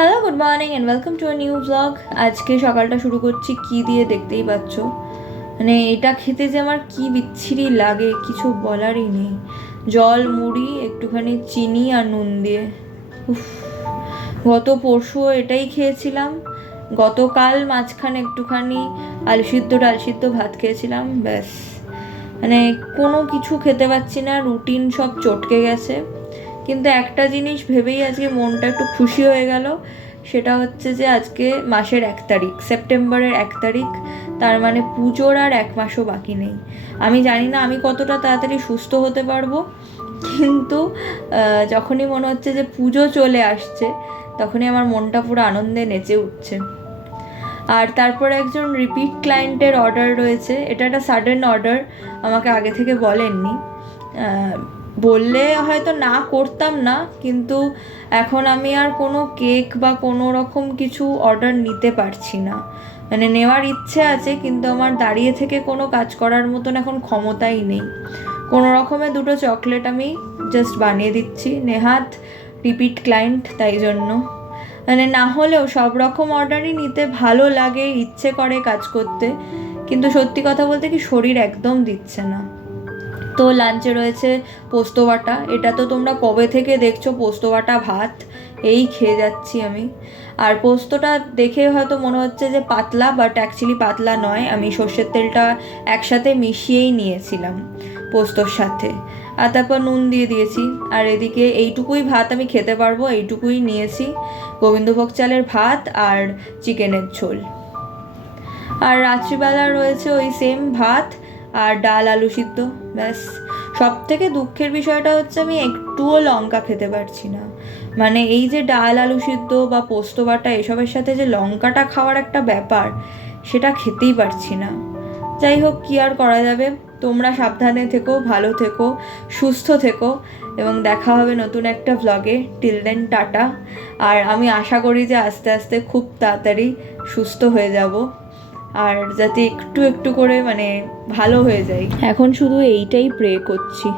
Hello, good morning and welcome to a new blog. আজকে সকালটা শুরু করছি কী দিয়ে দেখতেই পাচ্ছ। মানে এটা খেতে যে আমার কী বিচ্ছিরি লাগে কিছু বলারই নেই। জল, মুড়ি, একটুখানি চিনি আর নুন দিয়ে। উফ, গত পরশুও এটাই খেয়েছিলাম। গতকাল মাঝখানে একটুখানি আলু সিদ্ধ ভাত খেয়েছিলাম, ব্যাস। মানে কোনো কিছু খেতে পাচ্ছি না, রুটিন সব চটকে গেছে। কিন্তু একটা জিনিস ভেবেই আজকে মনটা একটু খুশি হয়ে গেল, সেটা হচ্ছে যে আজকে মাসের 1 তারিখ, সেপ্টেম্বরের 1 তারিখ। তার মানে পুজোর আর 1 মাসও বাকি নেই। আমি জানি না আমি কতটা তাড়াতাড়ি সুস্থ হতে পারবো, কিন্তু যখনই মনে হচ্ছে যে পুজো চলে আসছে, তখনই আমার মনটা পুরো আনন্দে নেচে উঠছে। আর তারপরে একজন রিপিট ক্লায়েন্টের অর্ডার রয়েছে। এটা একটা সাডেন অর্ডার, আমাকে আগে থেকে বলেননি। বললে হয়তো না করতাম না, কিন্তু এখন আমি আর কোনো কেক বা কোনো রকম কিছু অর্ডার নিতে পারছি না। মানে নেওয়ার ইচ্ছে আছে, কিন্তু আমার দাঁড়িয়ে থেকে কোনো কাজ করার মতন এখন ক্ষমতাই নেই। কোনো রকমে 2টো চকলেট আমি জাস্ট বানিয়ে দিচ্ছি। নেহাত রিপিট ক্লায়েন্ট, তাই জন্য। মানে না হলেও সব রকম অর্ডারই নিতে ভালো লাগে, ইচ্ছে করে কাজ করতে, কিন্তু সত্যি কথা বলতে কি শরীর একদম দিচ্ছে না। তো লাঞ্চে রয়েছে পোস্ত বাটা। এটা তো তোমরা কবে থেকে দেখছো, পোস্ত বাটা ভাত, এই খেয়ে যাচ্ছি আমি। আর পোস্তটা দেখে হয়তো মনে হচ্ছে যে পাতলা, বাট অ্যাকচুয়ালি পাতলা নয়। আমি সর্ষের তেলটা একসাথে মিশিয়েই নিয়েছিলাম পোস্তর সাথে, আর তারপর নুন দিয়ে দিয়েছি। আর এদিকে এইটুকুই ভাত আমি খেতে পারবো, এইটুকুই নিয়েছি, গোবিন্দভোগ চালের ভাত আর চিকেনের ঝোল। আর রাত্রিবেলা রয়েছে ওই সেম ভাত আর ডাল, আলু সিদ্ধ, ব্যাস। সব থেকে দুঃখের বিষয়টা হচ্ছে আমি একটুও লঙ্কা খেতে পারছি না। মানে এই যে ডাল, আলু সিদ্ধ বা পোস্ত বাটা, এসবের সাথে যে লঙ্কাটা খাওয়ার একটা ব্যাপার, সেটা খেতেই পারছি না। যাই হোক, কী আর করা যাবে। তোমরা সাবধানে থেকো, ভালো থেকো, সুস্থ থেকো, এবং দেখা হবে নতুন একটা ভ্লগে। Till then tata. আর আমি আশা করি যে আস্তে আস্তে খুব তাড়াতাড়ি সুস্থ হয়ে যাব, আর যাতে একটু একটু করে মানে ভালো হয়ে যাই। এখন শুধু এইটাই প্রে করছি।